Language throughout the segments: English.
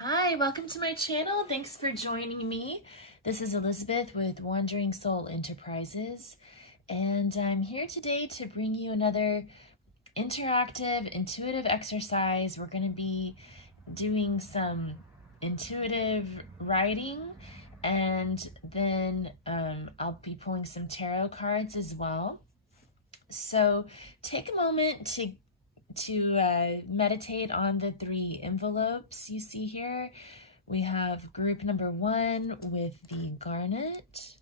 Hi, welcome to my channel. Thanks for joining me. This is Elizabeth with Wandering Soul Enterprises, and I'm here today to bring you another interactive, intuitive exercise. We're going to be doing some intuitive writing, and then I'll be pulling some tarot cards as well. So take a moment to meditate on the three envelopes you see here. We have group number 1 with the Garnet,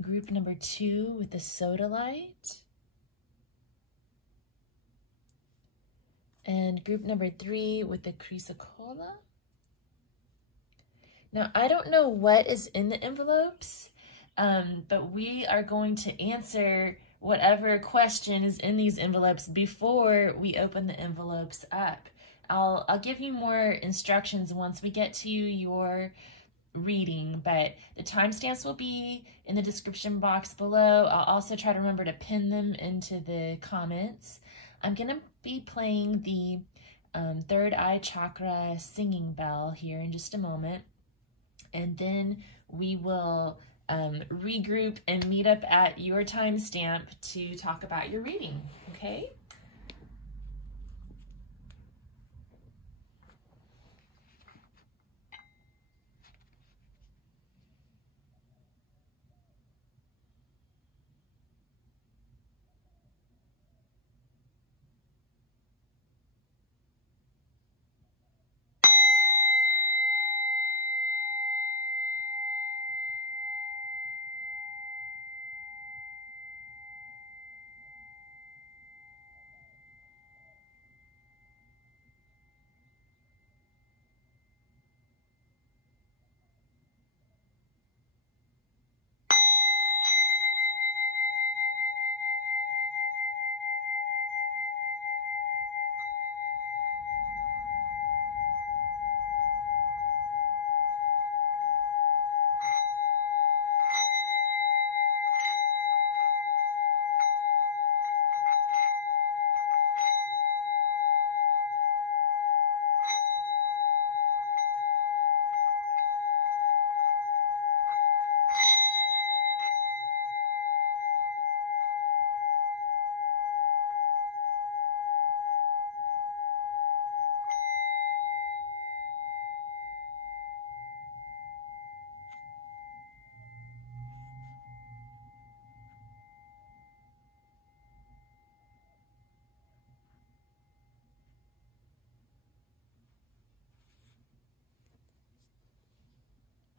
group number 2 with the Sodalite, and group number 3 with the Chrysocolla. Now, I don't know what is in the envelopes, but we are going to answer whatever question is in these envelopes before we open the envelopes up. I'll give you more instructions once we get to your reading, but the timestamps will be in the description box below. I'll also try to remember to pin them into the comments. I'm going to be playing the Third Eye Chakra singing bell here in just a moment, and then we will regroup and meet up at your timestamp to talk about your reading, okay?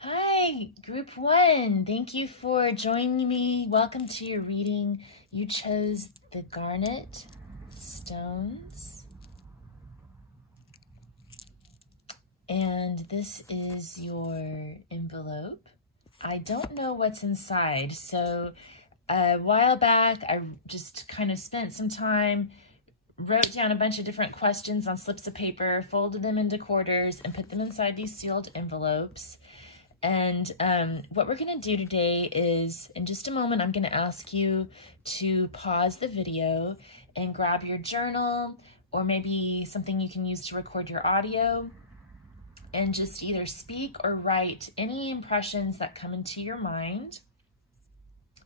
Hi, group 1. Thank you for joining me. Welcome to your reading. You chose the Garnet stones. And this is your envelope. I don't know what's inside, so a while back I just kind of spent some time, wrote down a bunch of different questions on slips of paper, folded them into quarters, and put them inside these sealed envelopes. And what we're going to do today is, in just a moment, I'm going to ask you to pause the video and grab your journal or maybe something you can use to record your audio, and just either speak or write any impressions that come into your mind.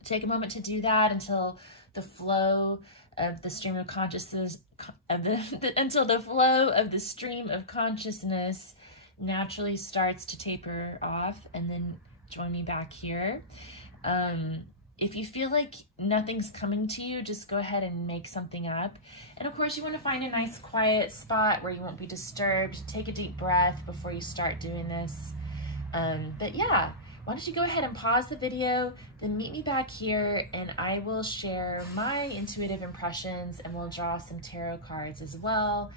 Take a moment to do that until the flow of the stream of consciousness, until the flow of the stream of consciousness naturally starts to taper off, and then join me back here. If you feel like nothing's coming to you, just go ahead and make something up. And of course, you want to find a nice quiet spot where you won't be disturbed. Take a deep breath before you start doing this. But yeah, why don't you go ahead and pause the video, then meet me back here, and I will share my intuitive impressions, and we'll draw some tarot cards as well.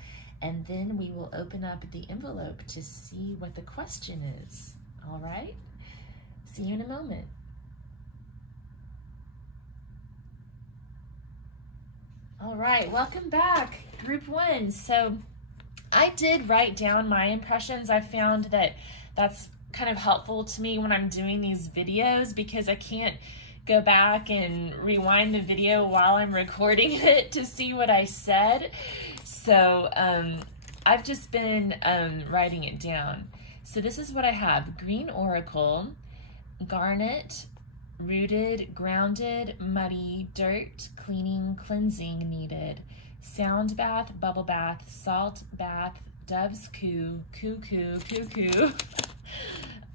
And then we will open up the envelope to see what the question is. All right? See you in a moment. All right, welcome back, group 1. So I did write down my impressions. I found that that's kind of helpful to me when I'm doing these videos, because I can't go back and rewind the video while I'm recording it to see what I said. So I've just been writing it down. So this is what I have. Green Oracle, Garnet, Rooted, Grounded, Muddy, Dirt, Cleaning, Cleansing Needed, Sound Bath, Bubble Bath, Salt Bath, Dove's Coo, Cuckoo, Cuckoo,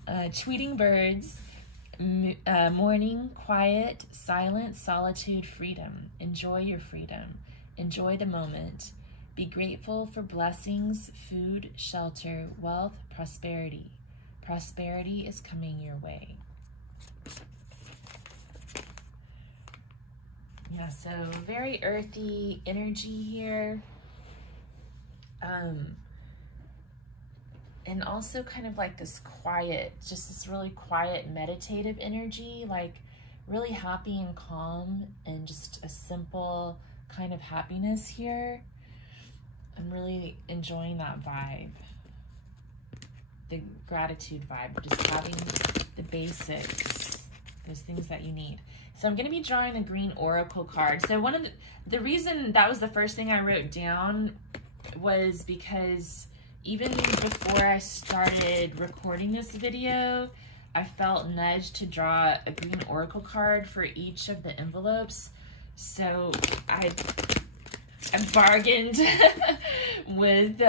Tweeting Birds, Morning, Quiet, Silence, Solitude, Freedom. Enjoy your freedom. Enjoy the moment. Be grateful for blessings, food, shelter, wealth, prosperity. Prosperity is coming your way. Yeah, so very earthy energy here. And also kind of like this quiet, just this really quiet meditative energy, like really happy and calm and just a simple kind of happiness here. I'm really enjoying that vibe, the gratitude vibe, just having the basics, those things that you need. So I'm going to be drawing the Green Oracle card. So one of the reason that was the first thing I wrote down was because even before I started recording this video, I felt nudged to draw a Green Oracle card for each of the envelopes. So I bargained with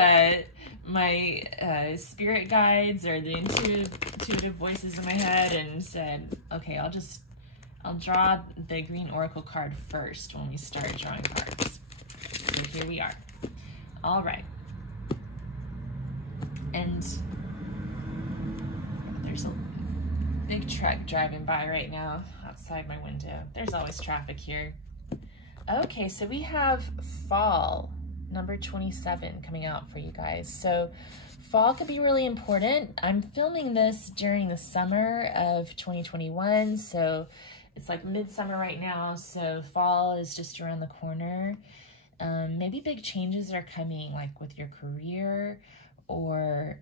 my spirit guides or the intuitive voices in my head and said, okay, I'll draw the Green Oracle card first when we start drawing cards. So here we are. All right. And there's a big truck driving by right now outside my window. There's always traffic here. Okay, so we have fall, number 27, coming out for you guys. So fall could be really important. I'm filming this during the summer of 2021, so it's like midsummer right now, so fall is just around the corner. Maybe big changes are coming, like with your career or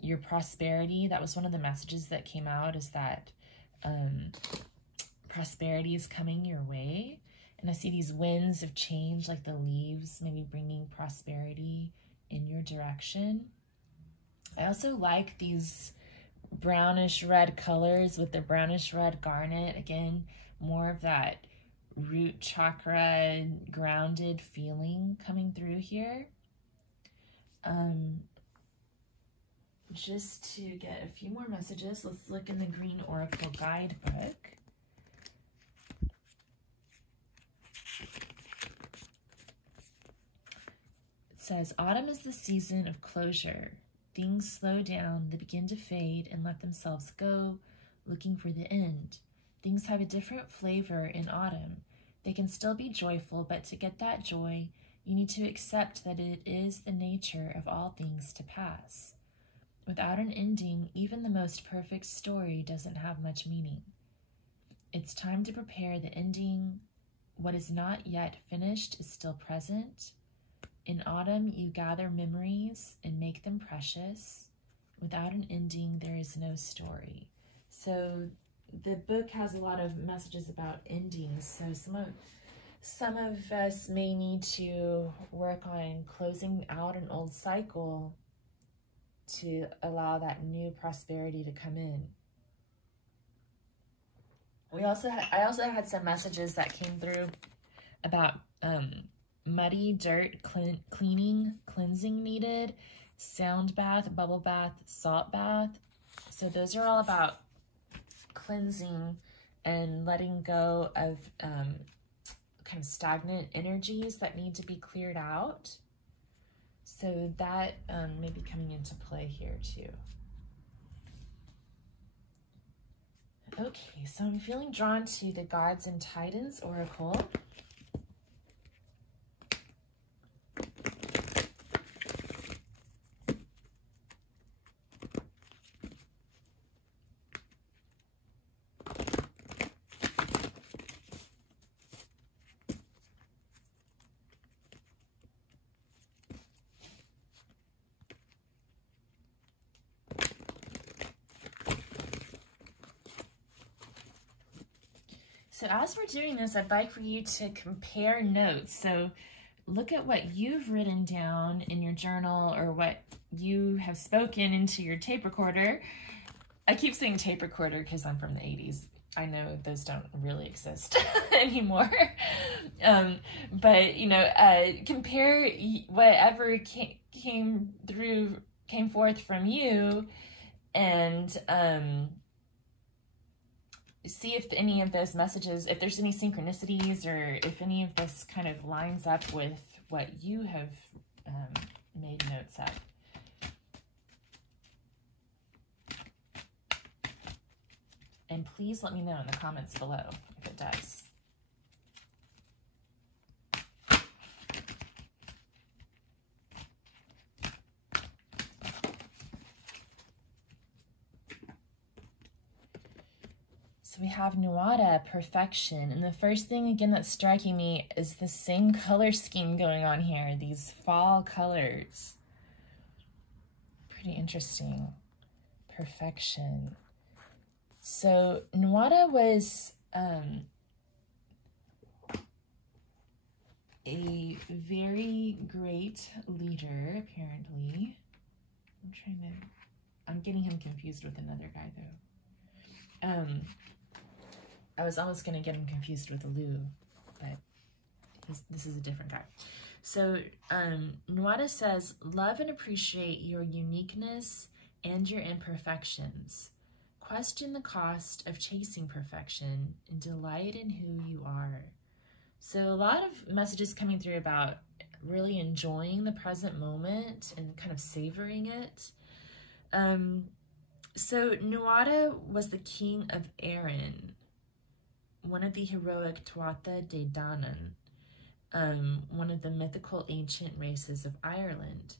your prosperity. That was one of the messages that came out, is that prosperity is coming your way. And I see these winds of change, like the leaves, maybe bringing prosperity in your direction. I also like these brownish red colors with the brownish red garnet. Again, more of that root chakra grounded feeling coming through here. Just to get a few more messages, let's look in the Green Oracle Guidebook. It says, autumn is the season of closure. Things slow down, they begin to fade and let themselves go, looking for the end. Things have a different flavor in autumn. They can still be joyful, but to get that joy, you need to accept that it is the nature of all things to pass. Without an ending, even the most perfect story doesn't have much meaning. It's time to prepare the ending. What is not yet finished is still present. In autumn, you gather memories and make them precious. Without an ending, there is no story. So the book has a lot of messages about endings. So some of us may need to work on closing out an old cycle to allow that new prosperity to come in. I also had some messages that came through about muddy, dirt, cleaning, cleansing needed, sound bath, bubble bath, salt bath. So those are all about cleansing and letting go of kind of stagnant energies that need to be cleared out. So that may be coming into play here too. Okay, so I'm feeling drawn to the Gods and Titans Oracle. So as we're doing this, I'd like for you to compare notes. So look at what you've written down in your journal or what you have spoken into your tape recorder. I keep saying tape recorder because I'm from the 80s. I know those don't really exist anymore. But, you know, compare whatever came forth from you, and see if any of those messages, if there's any synchronicities, or if any of this kind of lines up with what you have made notes of. And please let me know in the comments below if it does. So we have Nuada, perfection. And the first thing, again, that's striking me is the same color scheme going on here, these fall colors. Pretty interesting. Perfection. So Nuada was a very great leader, apparently. I'm getting him confused with another guy, though. I was almost going to get him confused with Lu, but this is a different guy. So Nuada says, love and appreciate your uniqueness and your imperfections. Question the cost of chasing perfection and delight in who you are. So a lot of messages coming through about really enjoying the present moment and kind of savoring it. So Nuada was the king of Erin, one of the heroic Tuatha De Danann, one of the mythical ancient races of Ireland.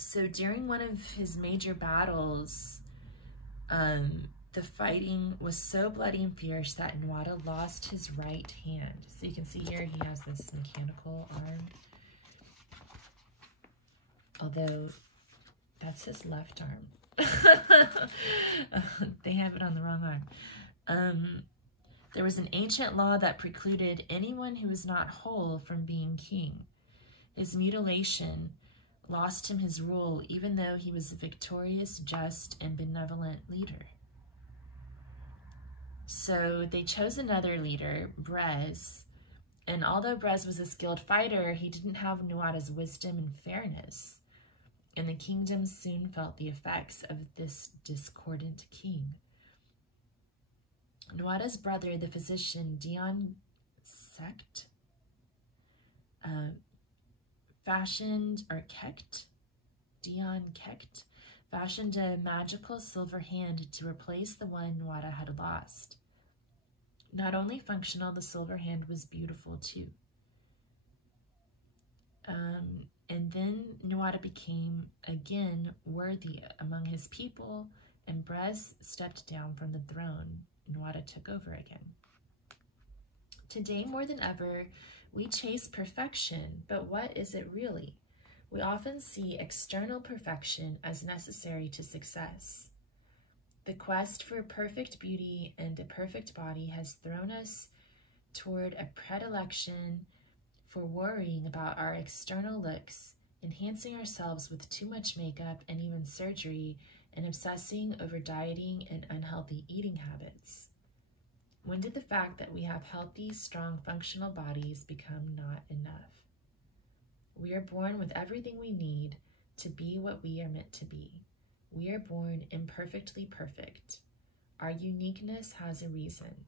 So during one of his major battles, the fighting was so bloody and fierce that Nuada lost his right hand. So you can see here he has this mechanical arm, although that's his left arm. They have it on the wrong arm. There was an ancient law that precluded anyone who was not whole from being king. His mutilation lost him his rule, even though he was a victorious, just, and benevolent leader. So they chose another leader, Brez, and although Brez was a skilled fighter, he didn't have Nuada's wisdom and fairness, and the kingdom soon felt the effects of this discordant king. Nuada's brother, the physician Dion Sect, fashioned a magical silver hand to replace the one Nuada had lost. Not only functional, the silver hand was beautiful too. And then Nuada became again worthy among his people, and Brez stepped down from the throne. Nuada took over again. Today, more than ever, we chase perfection, but what is it really? We often see external perfection as necessary to success. The quest for perfect beauty and a perfect body has thrown us toward a predilection for worrying about our external looks, enhancing ourselves with too much makeup and even surgery, and obsessing over dieting and unhealthy eating habits. When did the fact that we have healthy, strong, functional bodies become not enough? We are born with everything we need to be what we are meant to be. We are born imperfectly perfect. Our uniqueness has a reason.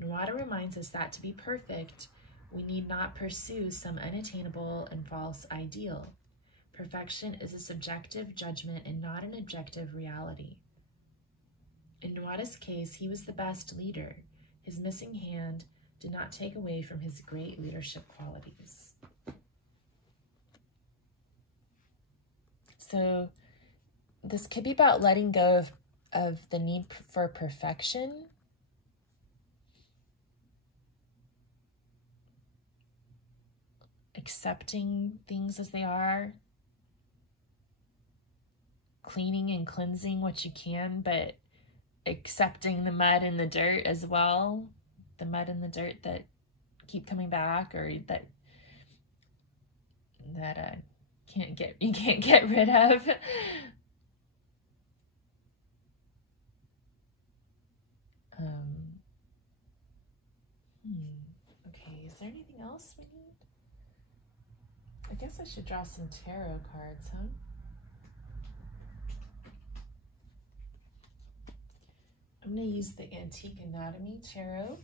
Nuada reminds us that to be perfect, we need not pursue some unattainable and false ideal. Perfection is a subjective judgment and not an objective reality. In Nuada's case, he was the best leader. His missing hand did not take away from his great leadership qualities. So this could be about letting go of the need for perfection. Accepting things as they are. Cleaning and cleansing what you can, but accepting the mud and the dirt as well. The mud and the dirt that keep coming back, or that you can't get rid of. Okay, is there anything else we need? I guess I should draw some tarot cards, huh? I'm going to use the Antique Anatomy Tarot.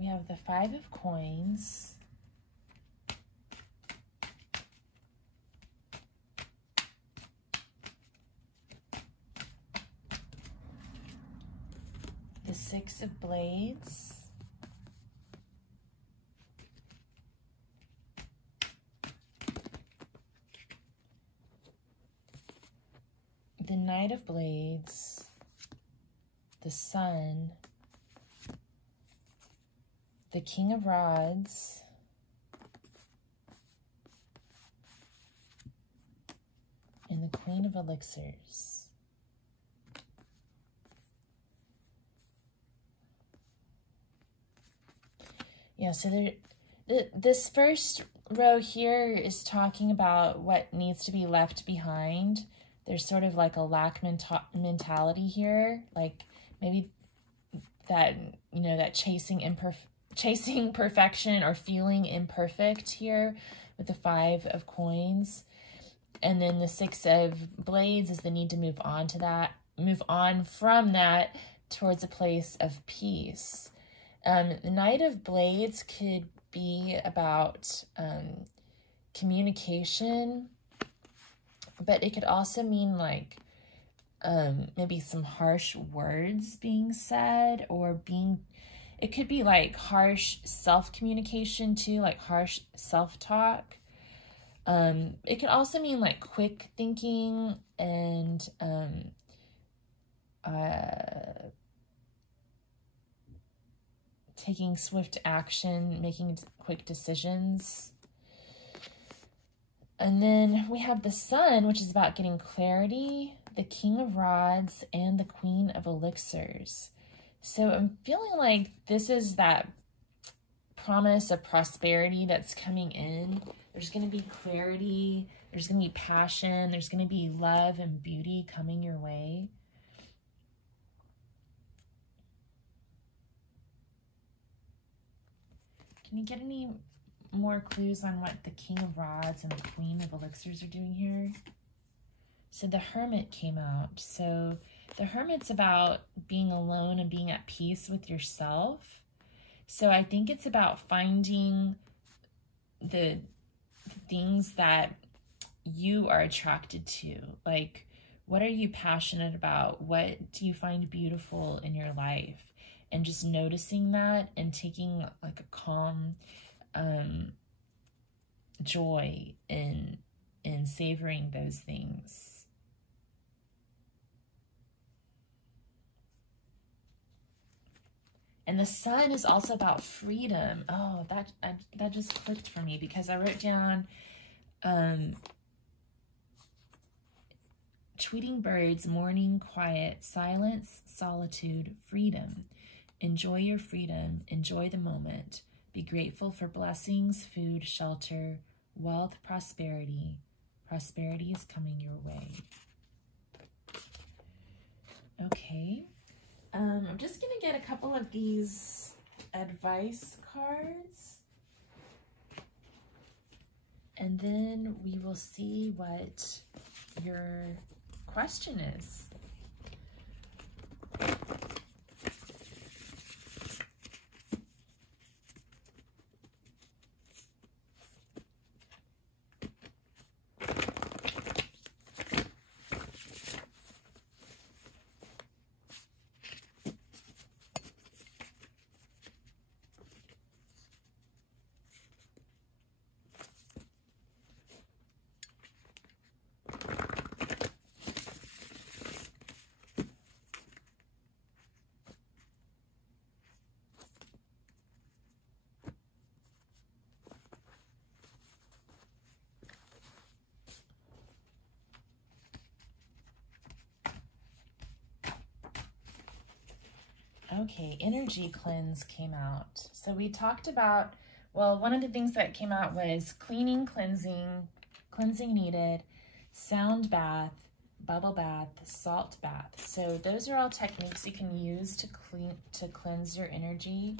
We have the 5 of Coins, the 6 of Blades, the Knight of Blades, the Sun, the King of Rods, and the Queen of Elixirs. Yeah, so this first row here is talking about what needs to be left behind. There's sort of like a lack mentality here, like maybe that, you know, that chasing perfection or feeling imperfect here with the 5 of Coins. And then the 6 of Blades is the need to move on from that towards a place of peace. The Knight of Blades could be about communication, but it could also mean like maybe some harsh words being said, or it could be like harsh self-communication too, like harsh self-talk. It could also mean like quick thinking and taking swift action, making quick decisions. And then we have the Sun, which is about getting clarity, the King of Rods, and the Queen of Elixirs. So I'm feeling like this is that promise of prosperity that's coming in. There's going to be clarity, there's going to be passion, there's going to be love and beauty coming your way. Can you get any more clues on what the King of Rods and the Queen of Elixirs are doing here? So the Hermit came out. So the Hermit's about being alone and being at peace with yourself. So I think it's about finding the things that you are attracted to. Like, what are you passionate about? What do you find beautiful in your life? And just noticing that and taking like a calm joy in savoring those things. And the Sun is also about freedom. Oh, that just clicked for me, because I wrote down tweeting birds, morning, quiet, silence, solitude, freedom. Enjoy your freedom. Enjoy the moment. Be grateful for blessings, food, shelter, wealth, prosperity. Prosperity is coming your way. Okay. I'm just going to get a couple of these advice cards, and then we will see what your question is. Okay, energy cleanse came out. So we talked about, well, one of the things that came out was cleaning, cleansing needed, sound bath, bubble bath, salt bath. So those are all techniques you can use to cleanse your energy.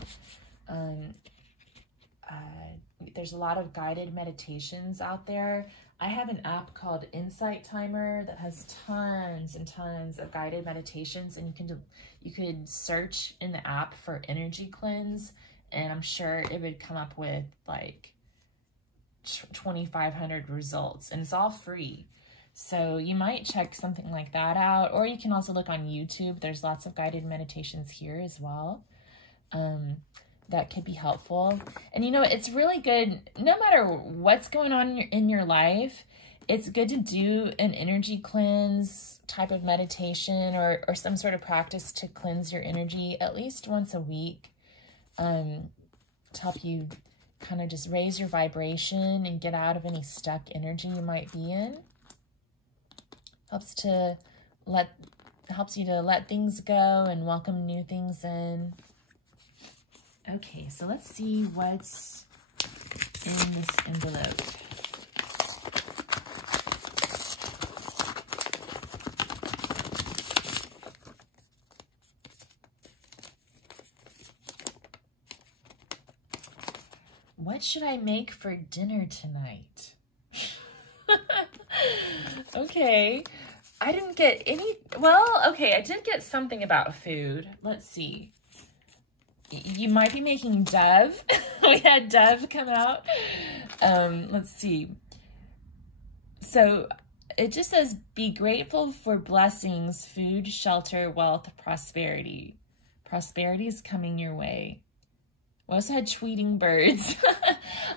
There's a lot of guided meditations out there. I have an app called Insight Timer that has tons and tons of guided meditations, and you could search in the app for energy cleanse, and I'm sure it would come up with like 2,500 results, and it's all free. So you might check something like that out, or you can also look on YouTube. There's lots of guided meditations here as well. That could be helpful. And you know, it's really good, no matter what's going on in your life, it's good to do an energy cleanse type of meditation or some sort of practice to cleanse your energy at least once a week, to help you kind of just raise your vibration and get out of any stuck energy you might be in. Helps you to let things go and welcome new things in. Okay, so let's see what's in this envelope. What should I make for dinner tonight? Okay, I didn't get any, well, okay, I did get something about food. Let's see. You might be making dove. We had dove come out. Let's see. So it just says, be grateful for blessings, food, shelter, wealth, prosperity. Prosperity is coming your way. We also had tweeting birds.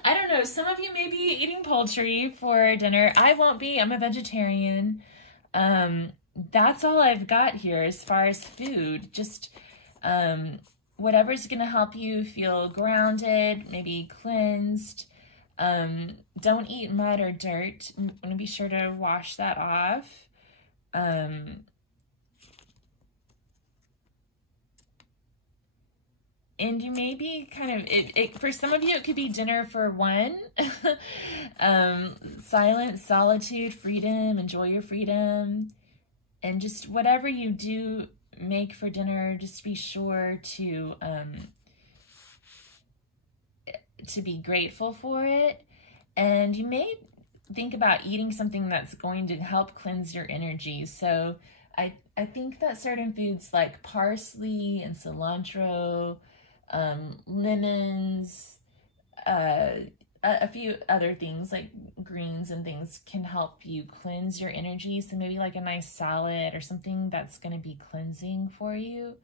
I don't know. Some of you may be eating poultry for dinner. I won't be. I'm a vegetarian. That's all I've got here as far as food. Just whatever's going to help you feel grounded, maybe cleansed. Don't eat mud or dirt. I'm going to be sure to wash that off. And you may be kind of, for some of you, it could be dinner for one. Silence, solitude, freedom, enjoy your freedom. And just whatever you do make for dinner, just be sure to be grateful for it. And you may think about eating something that's going to help cleanse your energy. So I think that certain foods like parsley and cilantro, lemons, a few other things like greens and things can help you cleanse your energy. So maybe like a nice salad or something that's going to be cleansing for you.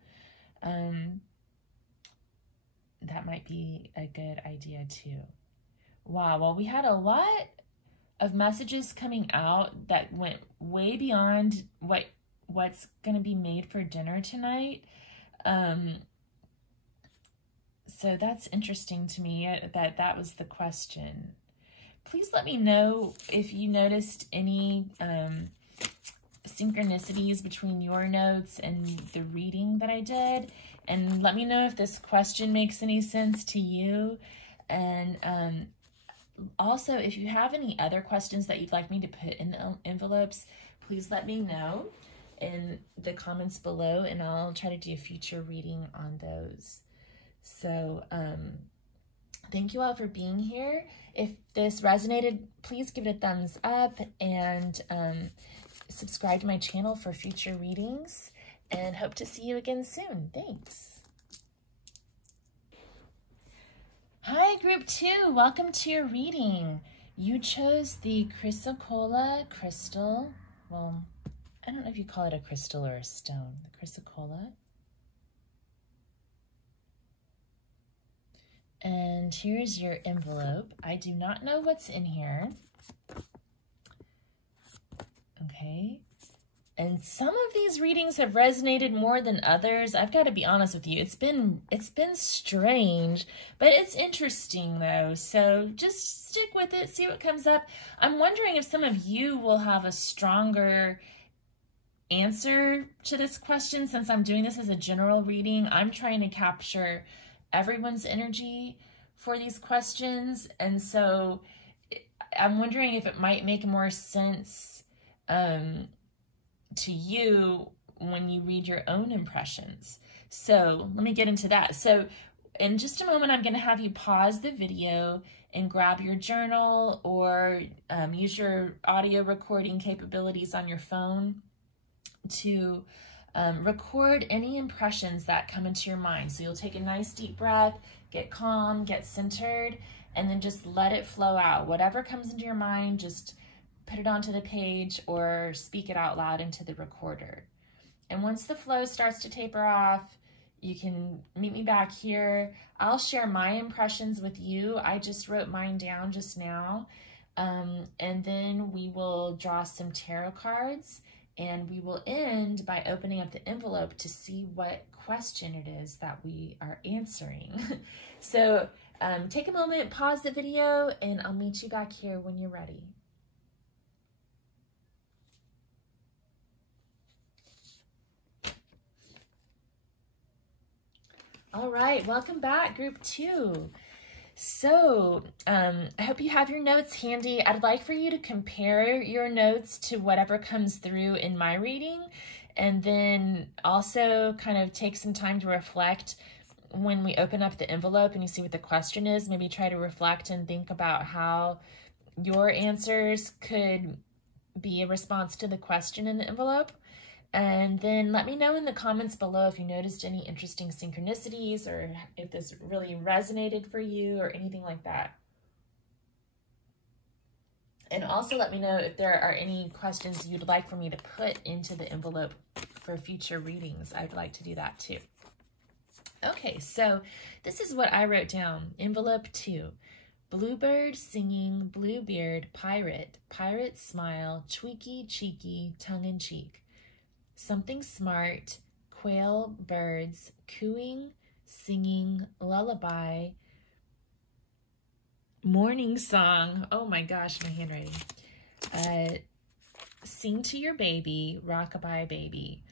That might be a good idea too. Wow, well, we had a lot of messages coming out that went way beyond what's going to be made for dinner tonight. So that's interesting to me that was the question. Please let me know if you noticed any synchronicities between your notes and the reading that I did. And let me know if this question makes any sense to you. And also, if you have any other questions that you'd like me to put in the envelopes, please let me know in the comments below, and I'll try to do a future reading on those. So, thank you all for being here. If this resonated, please give it a thumbs up, and subscribe to my channel for future readings, and hope to see you again soon. Thanks. Hi, Group 2. Welcome to your reading. You chose the Chrysocolla crystal. Well, I don't know if you call it a crystal or a stone. The Chrysocolla. And here's your envelope. I do not know what's in here. Okay. And some of these readings have resonated more than others. I've got to be honest with you. It's been strange, but it's interesting though. So just stick with it, see what comes up. I'm wondering if some of you will have a stronger answer to this question. Since I'm doing this as a general reading, I'm trying to capture everyone's energy for these questions. And so I'm wondering if it might make more sense to you when you read your own impressions. So let me get into that. So in just a moment, I'm going to have you pause the video and grab your journal or use your audio recording capabilities on your phone to record any impressions that come into your mind. So you'll take a nice deep breath, get calm, get centered, and then just let it flow out. Whatever comes into your mind, just put it onto the page or speak it out loud into the recorder. And once the flow starts to taper off, you can meet me back here. I'll share my impressions with you. I just wrote mine down just now. And then we will draw some tarot cards, and we will end by opening up the envelope to see what question it is that we are answering. So take a moment, pause the video, and I'll meet you back here when you're ready. All right, welcome back, Group 2. So I hope you have your notes handy. I'd like for you to compare your notes to whatever comes through in my reading, and then also kind of take some time to reflect when we open up the envelope and you see what the question is. Maybe try to reflect and think about how your answers could be a response to the question in the envelope. And then let me know in the comments below if you noticed any interesting synchronicities or if this really resonated for you or anything like that. And also let me know if there are any questions you'd like for me to put into the envelope for future readings. I'd like to do that too. Okay, so this is what I wrote down. Envelope 2. Bluebird singing, bluebeard, pirate, pirate smile, tweaky, cheeky, tongue-in-cheek. Something smart, quail, birds, cooing, singing, lullaby, morning song. Oh my gosh, my handwriting. Sing to your baby, rockabye baby.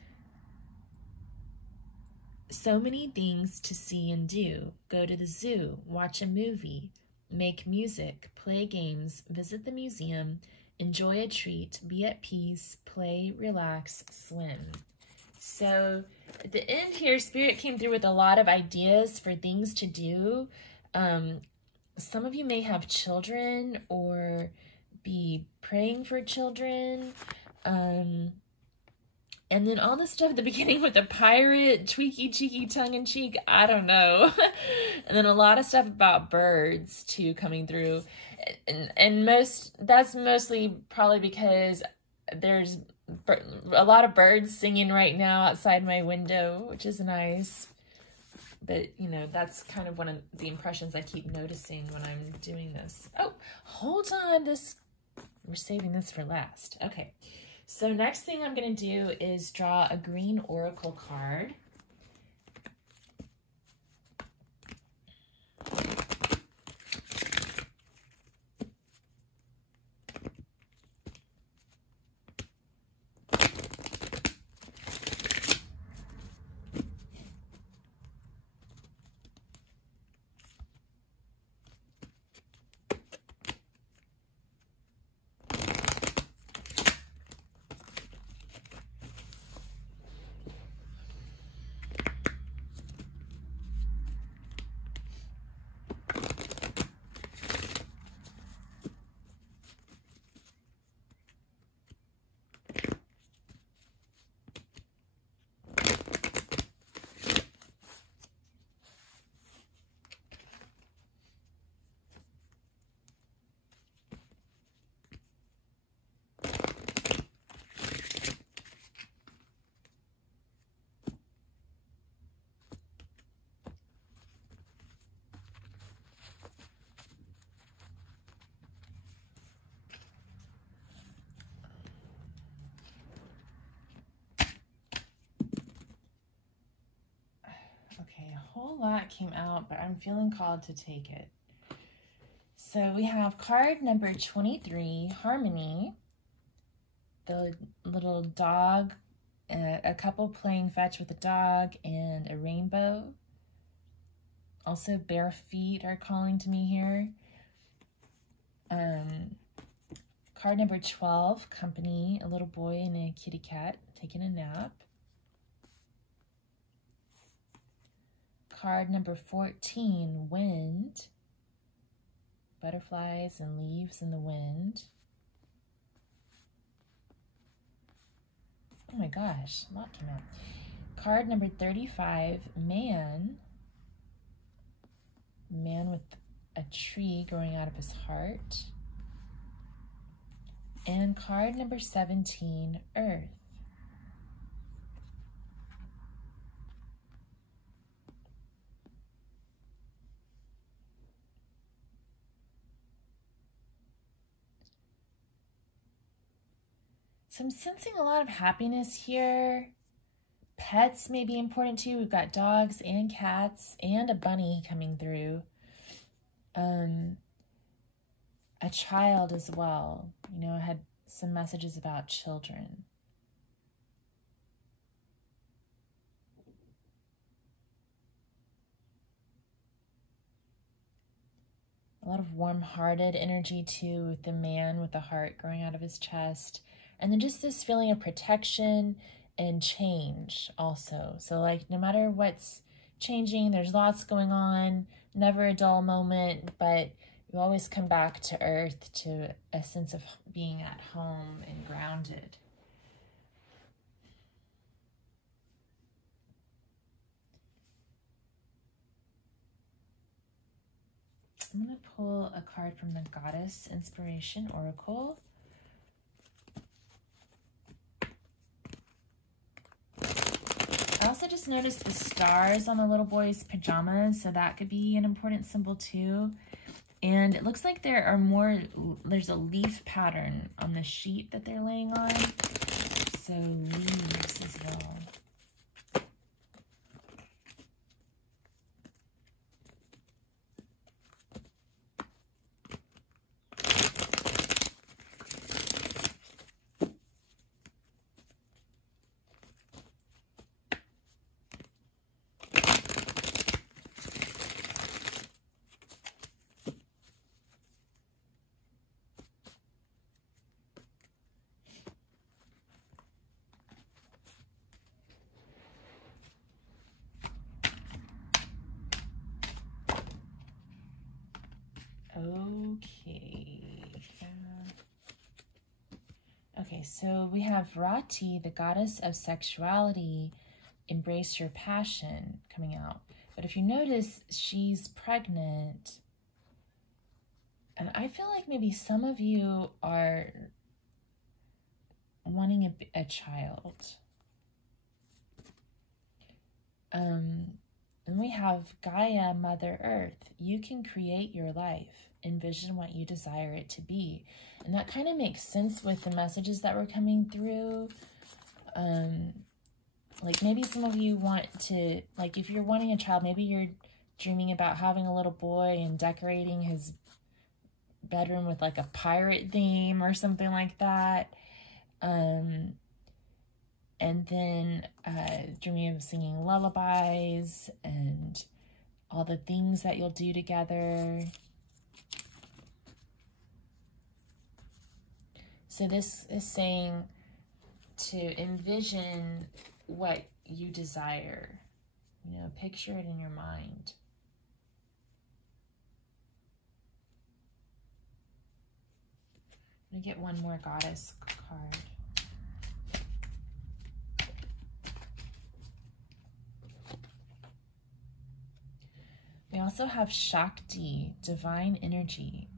So many things to see and do. Go to the zoo, watch a movie, make music, play games, visit the museum, enjoy a treat, be at peace, play, relax, swim. So at the end here, Spirit came through with a lot of ideas for things to do. Some of you may have children or be praying for children. And then all the stuff at the beginning with the pirate, tweaky, cheeky, tongue-in-cheek, I don't know. And then a lot of stuff about birds, too, coming through. And that's mostly probably because there's a lot of birds singing right now outside my window, which is nice. But, you know, that's kind of one of the impressions I keep noticing when I'm doing this. Oh, hold on. We're saving this for last. Okay. So next thing I'm going to do is draw a green oracle card. Okay, a whole lot came out, but I'm feeling called to take it. So we have card number 23, Harmony. The little dog, a couple playing fetch with a dog and a rainbow. Also, bare feet are calling to me here. Card number 12, Company, a little boy and a kitty cat taking a nap. Card number 14, Wind, butterflies and leaves in the wind. Oh my gosh, a lot came out. Card number 35, Man. Man with a tree growing out of his heart. And card number 17, Earth. So I'm sensing a lot of happiness here. Pets may be important to you. We've got dogs and cats and a bunny coming through. A child as well. You know, I had some messages about children. A lot of warm-hearted energy too, with the man with the heart growing out of his chest. And then just this feeling of protection and change also. So like no matter what's changing, there's lots going on, never a dull moment, but you always come back to earth, to a sense of being at home and grounded. I'm going to pull a card from the Goddess Inspiration Oracle. I also just noticed the stars on the little boy's pajamas, so that could be an important symbol too. And it looks like there's a leaf pattern on the sheet that they're laying on. So leaves as well. Okay, so we have Rati, the goddess of sexuality, embrace your passion, coming out. But if you notice, she's pregnant. And I feel like maybe some of you are wanting a child. And we have Gaia, Mother Earth. You can create your life. Envision what you desire it to be. And that kind of makes sense with the messages that were coming through. Like maybe some of you want to, like if you're wanting a child, maybe you're dreaming about having a little boy and decorating his bedroom with like a pirate theme or something like that. And then dreaming of singing lullabies and all the things that you'll do together. So this is saying to envision what you desire. You know, picture it in your mind. I'm going to get one more goddess card. We also have Shakti, divine energy.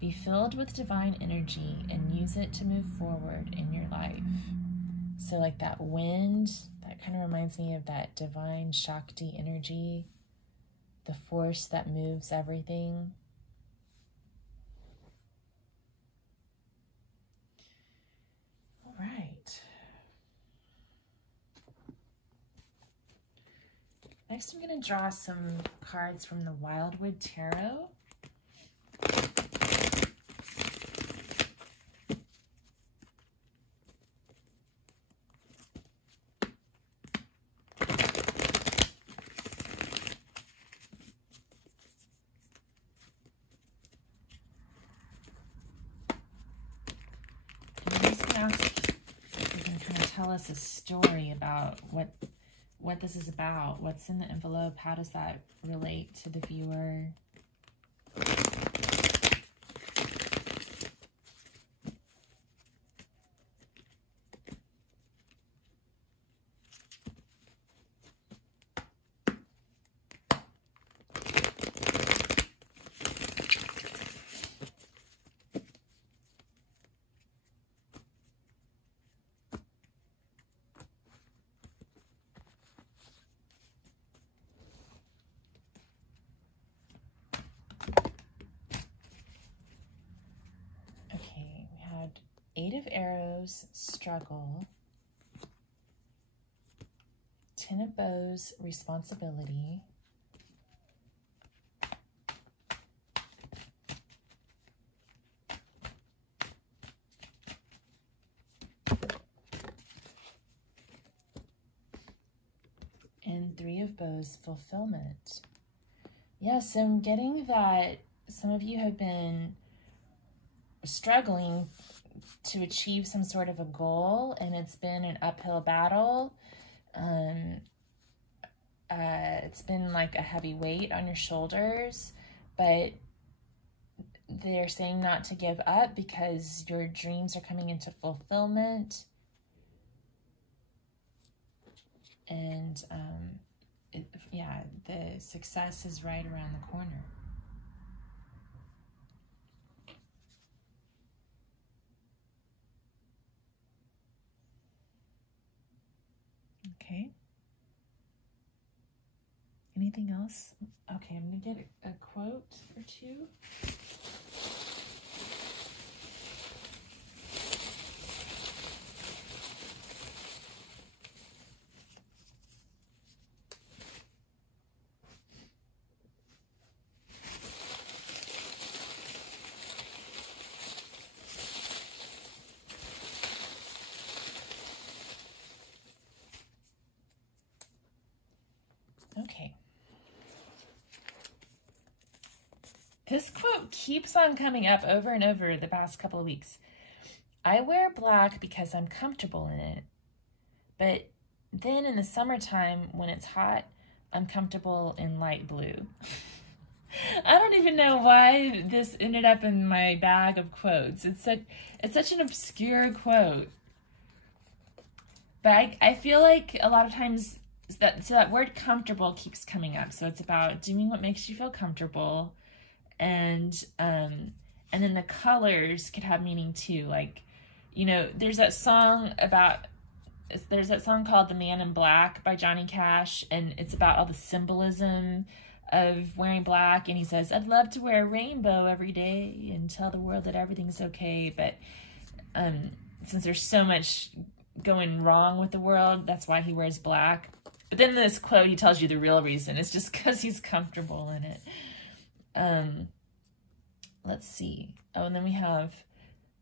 Be filled with divine energy and use it to move forward in your life. So like that wind, that kind of reminds me of that divine Shakti energy, the force that moves everything. All right. Next, I'm going to draw some cards from the Wildwood Tarot. Tell us a story about what this is about, what's in the envelope, how does that relate to the viewer. Eight of Arrows, struggle. 10 of Bows, responsibility. And 3 of Bows, fulfillment. Yeah, so I'm getting that some of you have been struggling to achieve some sort of a goal, and it's been an uphill battle. It's been like a heavy weight on your shoulders, but they're saying not to give up because your dreams are coming into fulfillment. And yeah, the success is right around the corner. Okay. Anything else? Okay, I'm going to get a quote or two. Okay. This quote keeps on coming up over and over the past couple of weeks. I wear black because I'm comfortable in it. But then in the summertime, when it's hot, I'm comfortable in light blue. I don't even know why this ended up in my bag of quotes. It's such an obscure quote. But I feel like a lot of times that word comfortable keeps coming up. So it's about doing what makes you feel comfortable. And then the colors could have meaning too. Like, you know, there's that song called The Man in Black by Johnny Cash, and it's about all the symbolism of wearing black. And he says, I'd love to wear a rainbow every day and tell the world that everything's okay. But since there's so much going wrong with the world, that's why he wears black. But then in this quote, he tells you the real reason. It's just because he's comfortable in it. Let's see. Oh, and then we have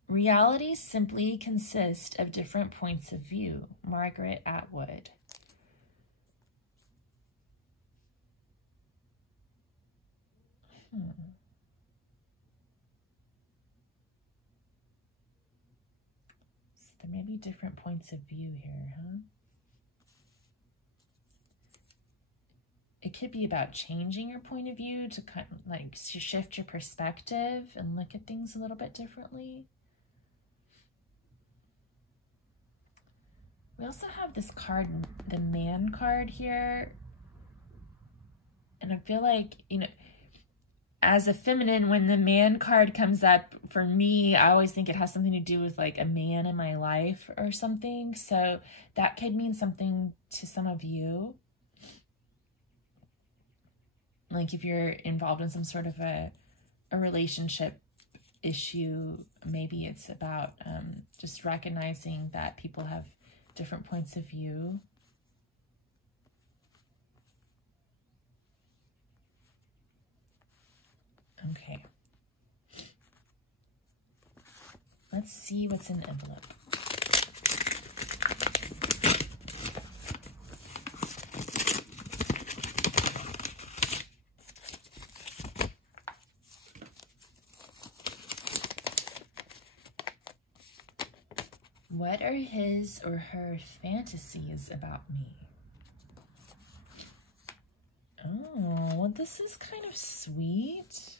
reality simply consists of different points of view. Margaret Atwood. So there may be different points of view here, huh? It could be about changing your point of view to kind of like shift your perspective and look at things a little bit differently. We also have this card, the Man card here. And I feel like, you know, as a feminine, when the Man card comes up, for me, I always think it has something to do with like a man in my life or something. So that could mean something to some of you. Like if you're involved in some sort of a relationship issue, maybe it's about just recognizing that people have different points of view. Okay. Let's see what's in the envelope. What are his or her fantasies about me? Oh, well, this is kind of sweet.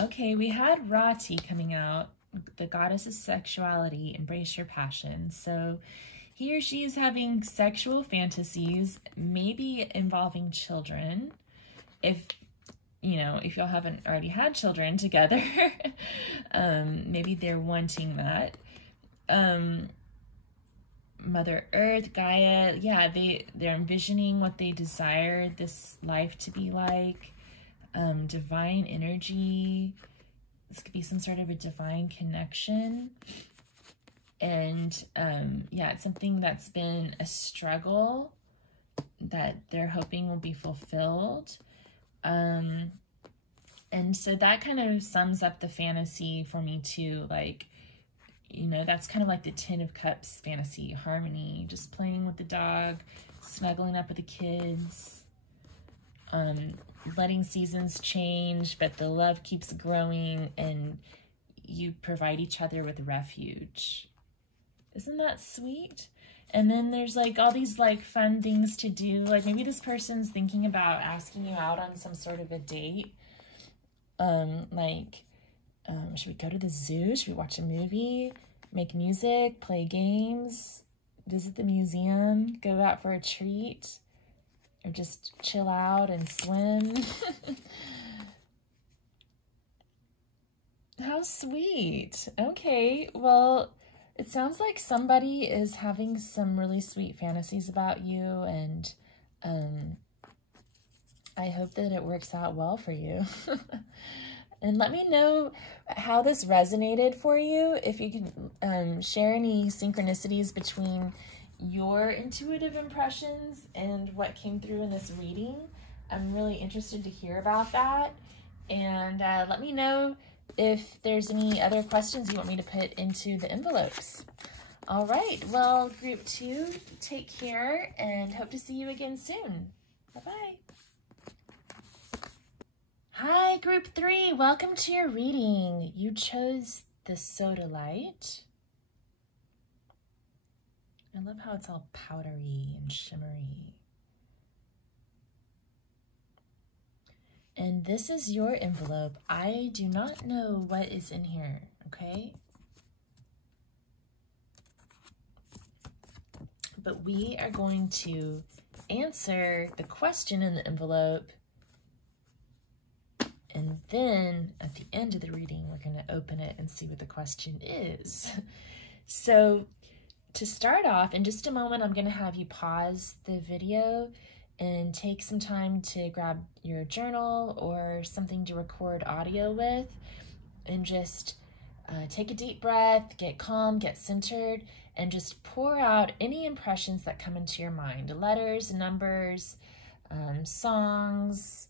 Okay, we had Rati coming out, the goddess of sexuality, embrace your passion. So he or she is having sexual fantasies, maybe involving children. If y'all haven't already had children together, maybe they're wanting that. Mother Earth, Gaia, yeah, they're envisioning what they desire this life to be like. Divine energy. This could be some sort of a divine connection. And yeah, it's something that's been a struggle that they're hoping will be fulfilled. And so that kind of sums up the fantasy for me too. Like, that's kind of like the Ten of Cups fantasy, harmony, just playing with the dog, snuggling up with the kids, letting seasons change, but the love keeps growing and you provide each other with refuge. Isn't that sweet? And then there's like all these like fun things to do. Like maybe this person's thinking about asking you out on some sort of a date. Should we go to the zoo? Should we watch a movie? Make music, play games, visit the museum, go out for a treat, or just chill out and swim? How sweet. Okay, well, it sounds like somebody is having some really sweet fantasies about you, and I hope that it works out well for you. And let me know how this resonated for you. If you can share any synchronicities between your intuitive impressions and what came through in this reading. I'm really interested to hear about that. And let me know if there's any other questions you want me to put into the envelopes. All right, well, group 2, take care and hope to see you again soon. Bye-bye. Hi, group 3, welcome to your reading. You chose the Sodalite. I love how it's all powdery and shimmery. And this is your envelope. I do not know what is in here, okay? But we are going to answer the question in the envelope. And then at the end of the reading, we're going to open it and see what the question is. So to start off, in just a moment, I'm going to have you pause the video and take some time to grab your journal or something to record audio with, and just take a deep breath, get calm, get centered, and just pour out any impressions that come into your mind. Letters, numbers, songs,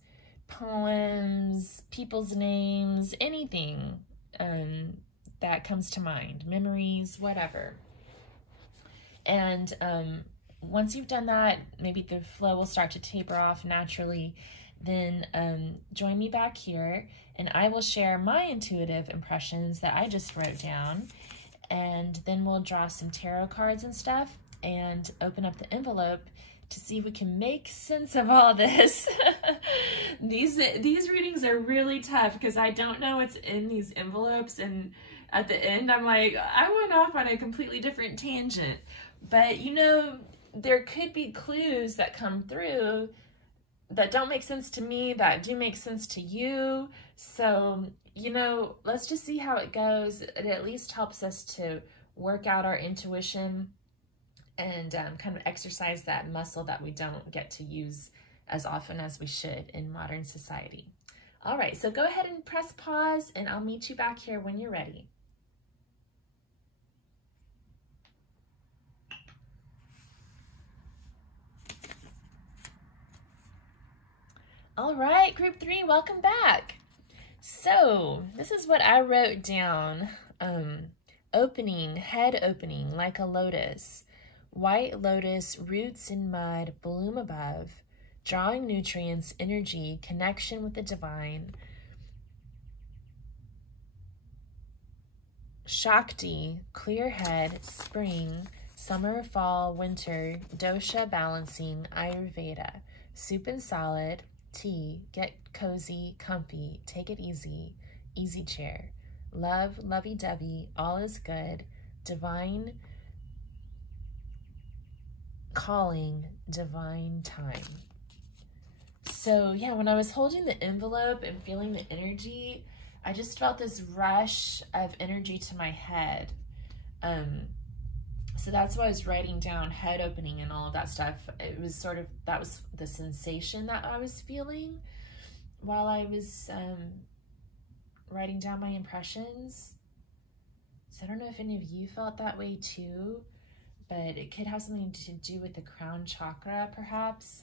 poems, people's names, anything that comes to mind, memories, whatever. And once you've done that, maybe the flow will start to taper off naturally. Then join me back here and I will share my intuitive impressions that I just wrote down. And then we'll draw some tarot cards and stuff and open up the envelope to see if we can make sense of all this. These readings are really tough because I don't know what's in these envelopes, and at the end I'm like, I went off on a completely different tangent. But there could be clues that come through that don't make sense to me that do make sense to you. So, let's just see how it goes. It at least helps us to work out our intuition and kind of exercise that muscle that we don't get to use as often as we should in modern society. All right, so go ahead and press pause and I'll meet you back here when you're ready. All right, group 3, welcome back. So this is what I wrote down. Opening, head opening like a lotus. White lotus, roots in mud, bloom above, drawing nutrients, energy, connection with the divine. Shakti, clear head, spring, summer, fall, winter, dosha balancing, Ayurveda. Soup and salad, tea, get cozy, comfy, take it easy, easy chair. Love, lovey-dovey, all is good, divine calling, divine time. So yeah, when I was holding the envelope and feeling the energy, I just felt this rush of energy to my head. So that's why I was writing down head opening and all of that stuff. It was sort of, that was the sensation that I was feeling while I was writing down my impressions. So I don't know if any of you felt that way too, but it could have something to do with the crown chakra, perhaps.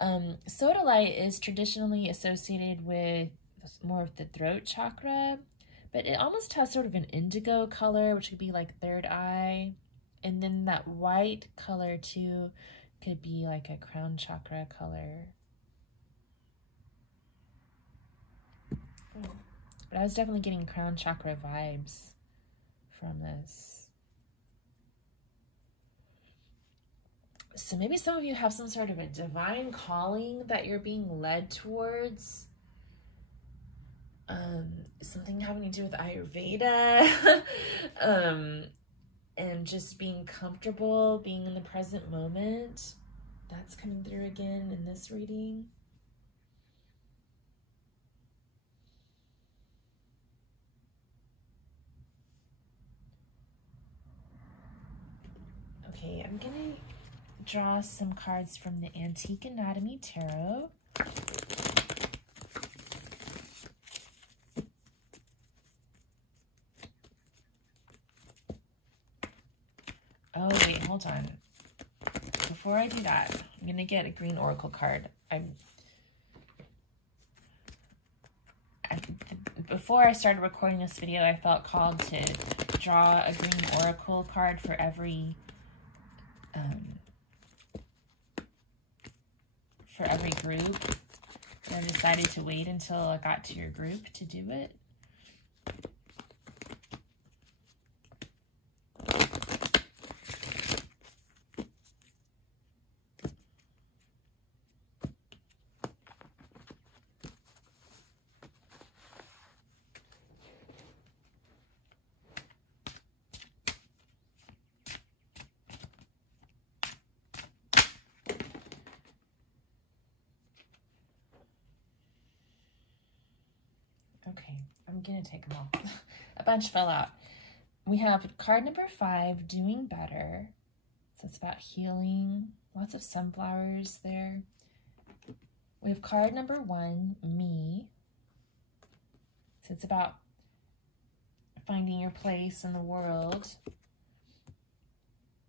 Sodalite is traditionally associated with more of the throat chakra, but it almost has sort of an indigo color, which could be like third eye. And then that white color too could be like a crown chakra color. But I was definitely getting crown chakra vibes from this. So maybe some of you have some sort of a divine calling that you're being led towards. Something having to do with Ayurveda. And just being comfortable, being in the present moment. That's coming through again in this reading. Okay, I'm gonna draw some cards from the Antique Anatomy Tarot. Oh, wait, hold on. Before I do that, I'm going to get a green oracle card. Before I started recording this video, I felt called to draw a green oracle card for every group. And I decided to wait until I got to your group to do it. Okay, I'm gonna take them all. A bunch fell out. We have card number 5, doing better. So it's about healing. Lots of sunflowers there. We have card number 1, me. So it's about finding your place in the world.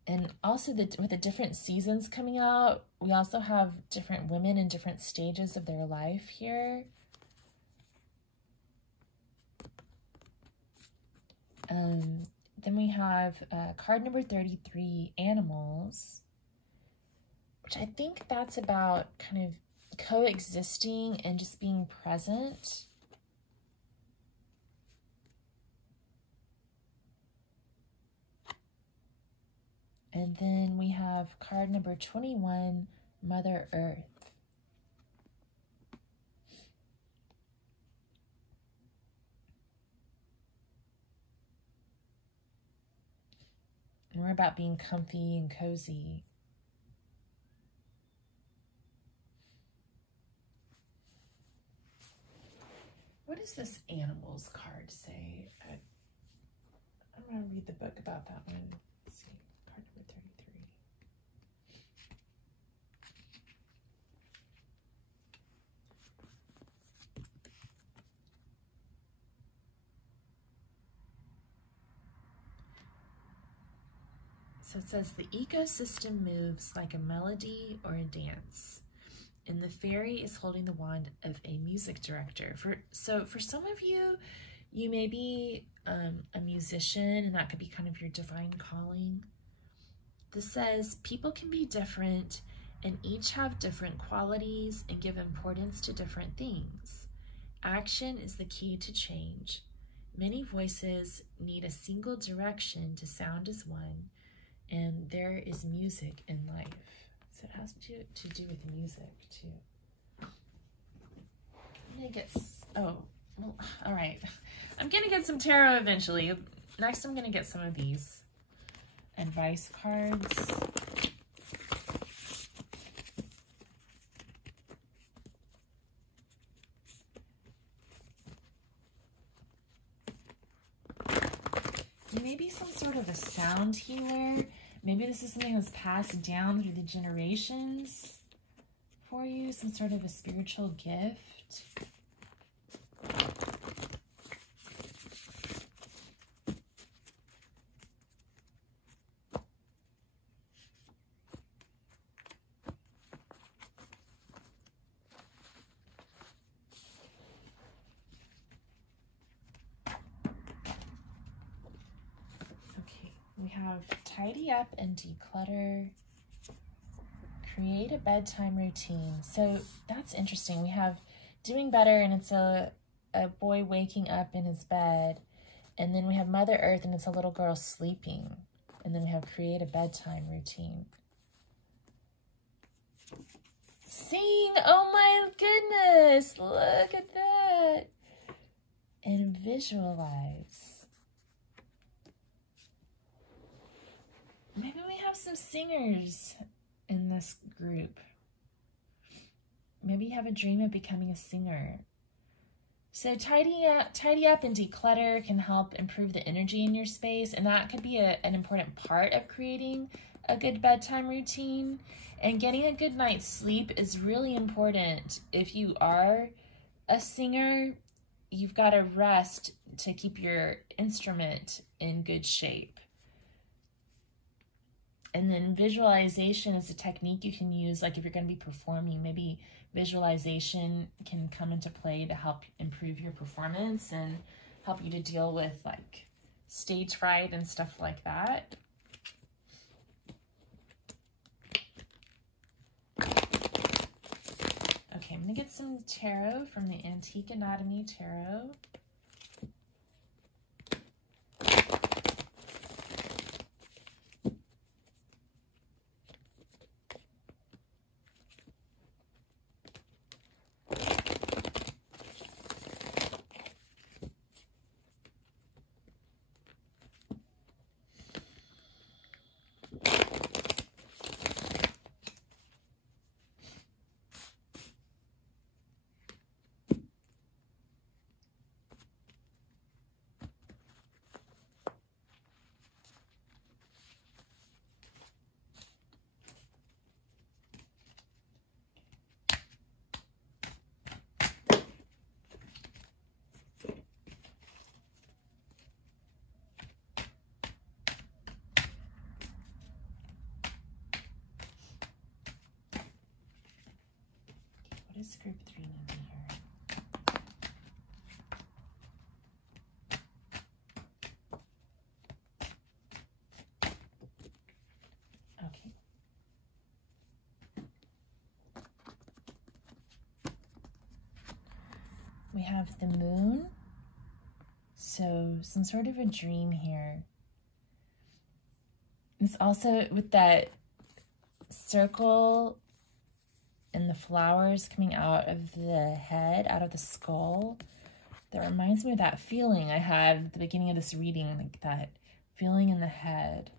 And also with the different seasons coming out, we also have different women in different stages of their life here. Then we have card number 33, animals, which I think that's about kind of coexisting and just being present. And then we have card number 21, Mother Earth. And we're about being comfy and cozy. What does this animals card say? I'm going to read the book about that one. Let's see, card number 33. So it says, the ecosystem moves like a melody or a dance. and the fairy is holding the wand of a music director. So for some of you, you may be a musician, and that could be kind of your divine calling. This says people can be different and each have different qualities and give importance to different things. Action is the key to change. Many voices need a single direction to sound as one, and there is music in life. So it has to do with music too. I'm gonna get, oh, well, all right. I'm gonna get some tarot eventually. Next, I'm gonna get some of these advice cards. Maybe some sort of a sound healer. Maybe this is something that's passed down through the generations for you, some sort of a spiritual gift. We have tidy up and declutter, create a bedtime routine. So that's interesting. We have doing better, and it's a boy waking up in his bed. And then we have Mother Earth, and it's a little girl sleeping. And then we have create a bedtime routine. Sing! Oh my goodness! Look at that! And visualize. Maybe we have some singers in this group. Maybe you have a dream of becoming a singer. So tidy up and declutter can help improve the energy in your space, and that could be an important part of creating a good bedtime routine. And getting a good night's sleep is really important. If you are a singer, you've got to rest to keep your instrument in good shape. And then visualization is a technique you can use, like if you're going to be performing, maybe visualization can come into play to help improve your performance and help you to deal with like stage fright and stuff like that. Okay, I'm going to get some tarot from the Antique Anatomy Tarot. What does group 3 need here? Okay. We have the moon. So some sort of a dream here. It's also with that circle and the flowers coming out of the head, out of the skull. That reminds me of that feeling I had at the beginning of this reading, like that feeling in the head.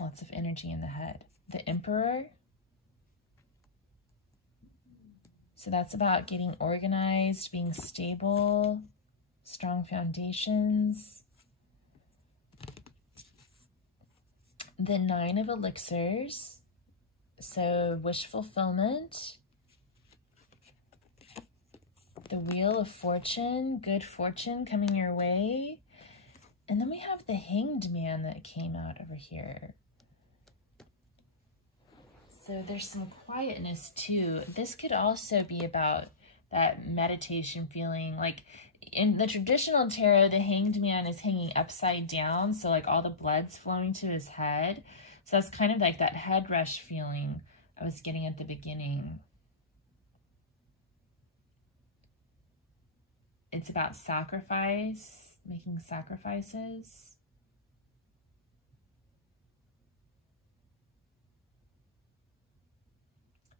Lots of energy in the head. The Emperor. So that's about getting organized, being stable, strong foundations. The 9 of Elixirs. So wish fulfillment. The Wheel of Fortune, good fortune coming your way. And then we have the Hanged Man that came out over here. So there's some quietness too. This could also be about that meditation feeling. Like in the traditional tarot, the Hanged Man is hanging upside down, so like all the blood's flowing to his head. So that's kind of like that head rush feeling I was getting at the beginning. It's about sacrifice, making sacrifices.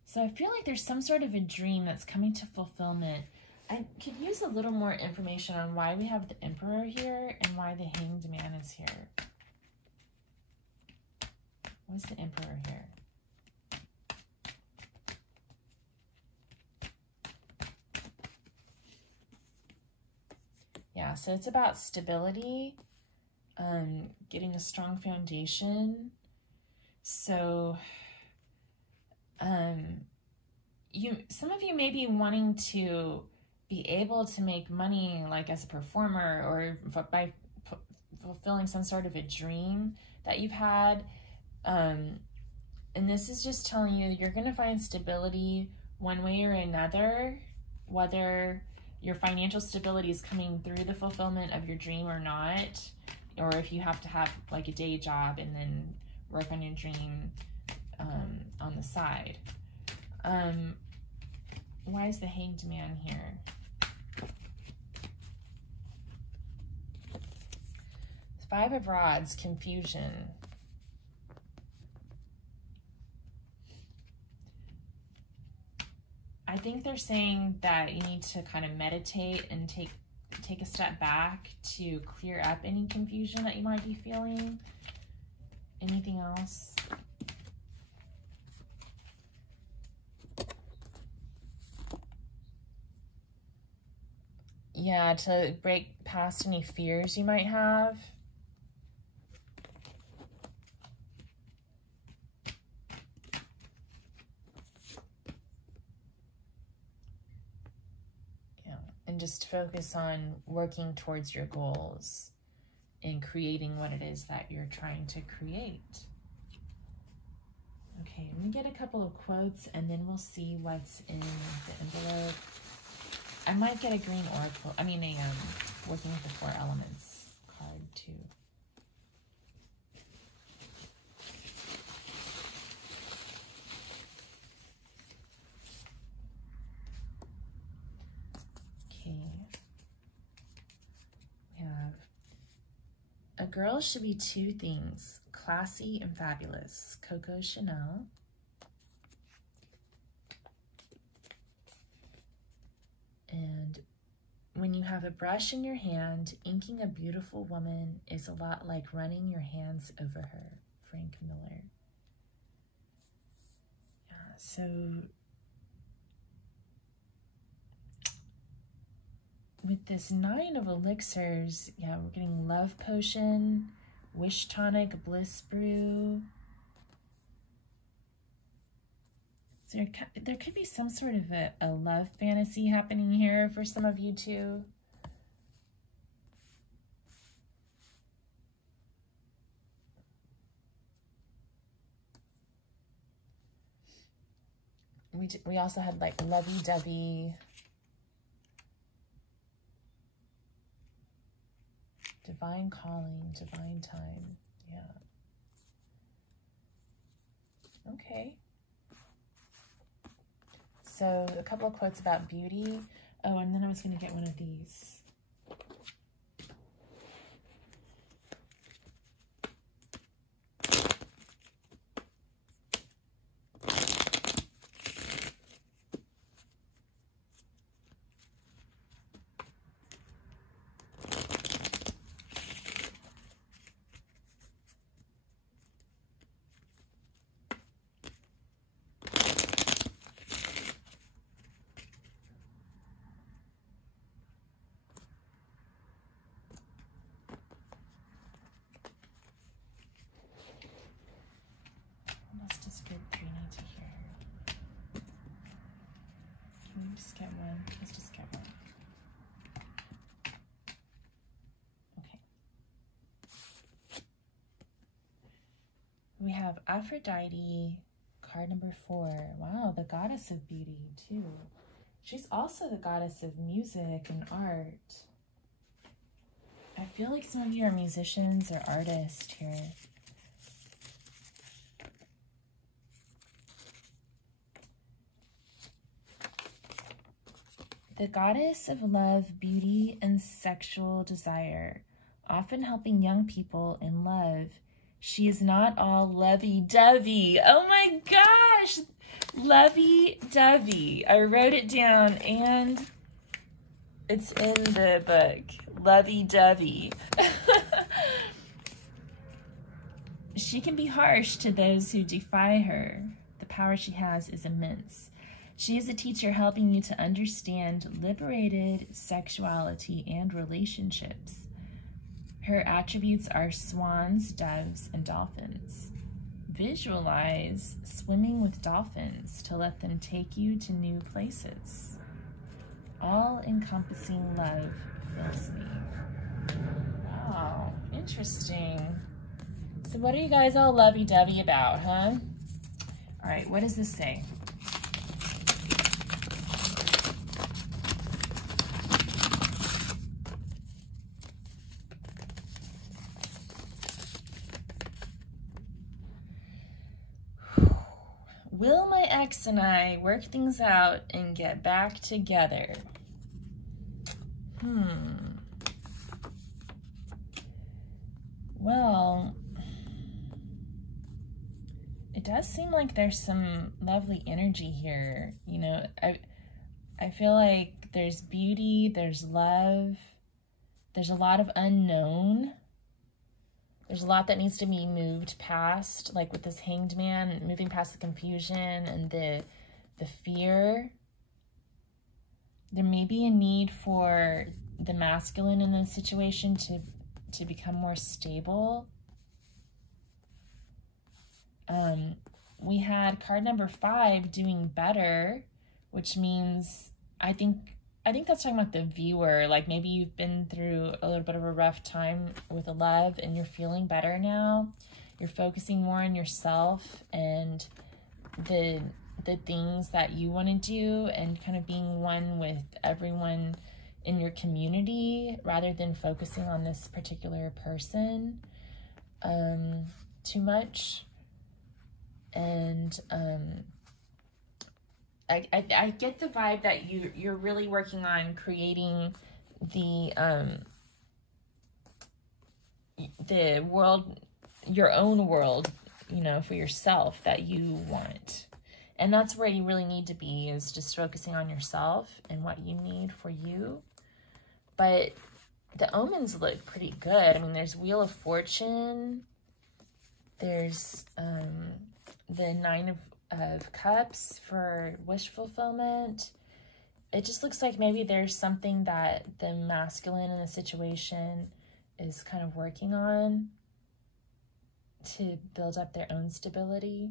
So I feel like there's some sort of a dream that's coming to fulfillment. I could use a little more information on why we have the Emperor here and why the Hanged Man is here. What's the Emperor here? Yeah, so it's about stability, getting a strong foundation. So some of you may be wanting to be able to make money like as a performer or by fulfilling some sort of a dream that you've had. And this is just telling you you're going to find stability one way or another, whether your financial stability is coming through the fulfillment of your dream or not, or if you have to have like a day job and then work on your dream on the side. Why is the Hanged Man here? Five of Rods, confusion. I think they're saying that you need to kind of meditate and take a step back to clear up any confusion that you might be feeling. Anything else? Yeah, to break past any fears you might have. Yeah, and just focus on working towards your goals and creating what it is that you're trying to create. Okay, let me get a couple of quotes and then we'll see what's in the envelope. I might get a green oracle, working with the 4 elements card too. Okay. We have, a girl should be 2 things, classy and fabulous. Coco Chanel. And when you have a brush in your hand, inking a beautiful woman is a lot like running your hands over her. Frank Miller. Yeah, so with this 9 of elixirs, yeah, we're getting love potion, wish tonic, bliss brew. So there could be some sort of a love fantasy happening here for some of you too. We also had like lovey-dovey, divine calling, divine time. Yeah. Okay. So a couple of quotes about beauty. Oh, and then I was going to get one of these. Let's just get one. Okay. We have Aphrodite, card number 4. Wow, the goddess of beauty too. She's also the goddess of music and art. I feel like some of you are musicians or artists here. The goddess of love, beauty, and sexual desire, often helping young people in love. She is not all lovey-dovey. Oh my gosh! Lovey-dovey. I wrote it down and it's in the book. Lovey-dovey. She can be harsh to those who defy her. The power she has is immense. She is a teacher helping you to understand liberated sexuality and relationships. Her attributes are swans, doves, and dolphins. Visualize swimming with dolphins to let them take you to new places. All-encompassing love fills me. Wow, interesting. So what are you guys all lovey-dovey about, huh? All right, what does this say? Will my ex and I work things out and get back together? Well, it does seem like there's some lovely energy here. You know, I feel like there's beauty, there's love, there's a lot of unknown. There's a lot that needs to be moved past, like with this Hanged Man, moving past the confusion and the fear. There may be a need for the masculine in this situation to become more stable. We had card number 5, doing better, which means I think that's talking about the viewer. Like maybe you've been through a little bit of a rough time with a love and you're feeling better now. You're focusing more on yourself and the things that you want to do and kind of being one with everyone in your community rather than focusing on this particular person too much. And I get the vibe that you're really working on creating the world, your own world, you know, for yourself that you want. And that's where you really need to be, is just focusing on yourself and what you need for you. But the omens look pretty good. I mean, there's Wheel of Fortune. There's the 9 of Cups for wish fulfillment. It just looks like maybe there's something that the masculine in the situation is kind of working on to build up their own stability.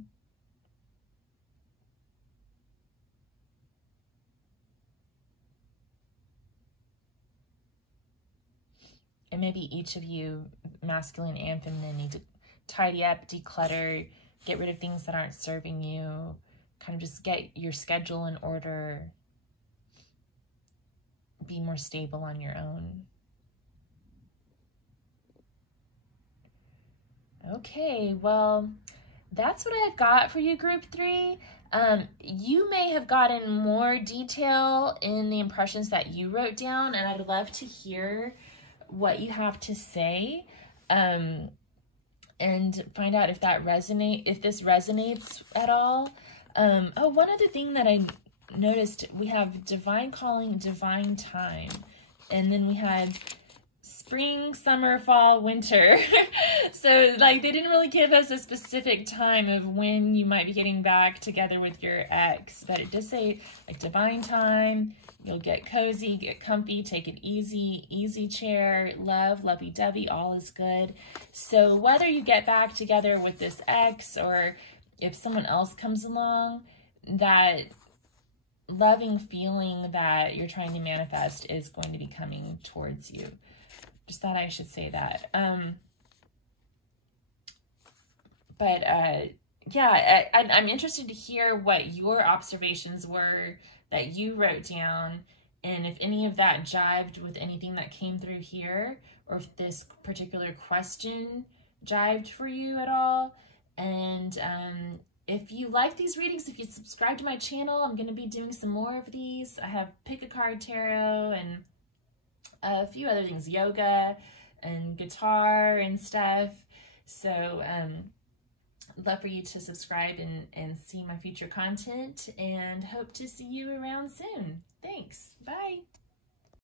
And maybe each of you, masculine and feminine, need to tidy up, declutter, get rid of things that aren't serving you, kind of just get your schedule in order, be more stable on your own. Okay, well, that's what I've got for you, Group 3. You may have gotten more detail in the impressions that you wrote down, and I'd love to hear what you have to say. And find out if this resonates at all. Oh, one other thing that I noticed, we have divine calling, divine time, and then we had spring, summer, fall, winter. So like they didn't really give us a specific time of when you might be getting back together with your ex, but it does say like divine time. You'll get cozy, get comfy, take it easy, easy chair, love, lovey-dovey, all is good. So whether you get back together with this ex or if someone else comes along, that loving feeling that you're trying to manifest is going to be coming towards you. Just thought I should say that. But yeah, I'm interested to hear what your observations were that you wrote down, and if any of that jived with anything that came through here, or if this particular question jived for you at all. And if you like these readings, if you subscribe to my channel, I'm going to be doing some more of these. I have Pick a Card Tarot and a few other things, yoga and guitar and stuff. So I'd love for you to subscribe and see my future content, and hope to see you around soon.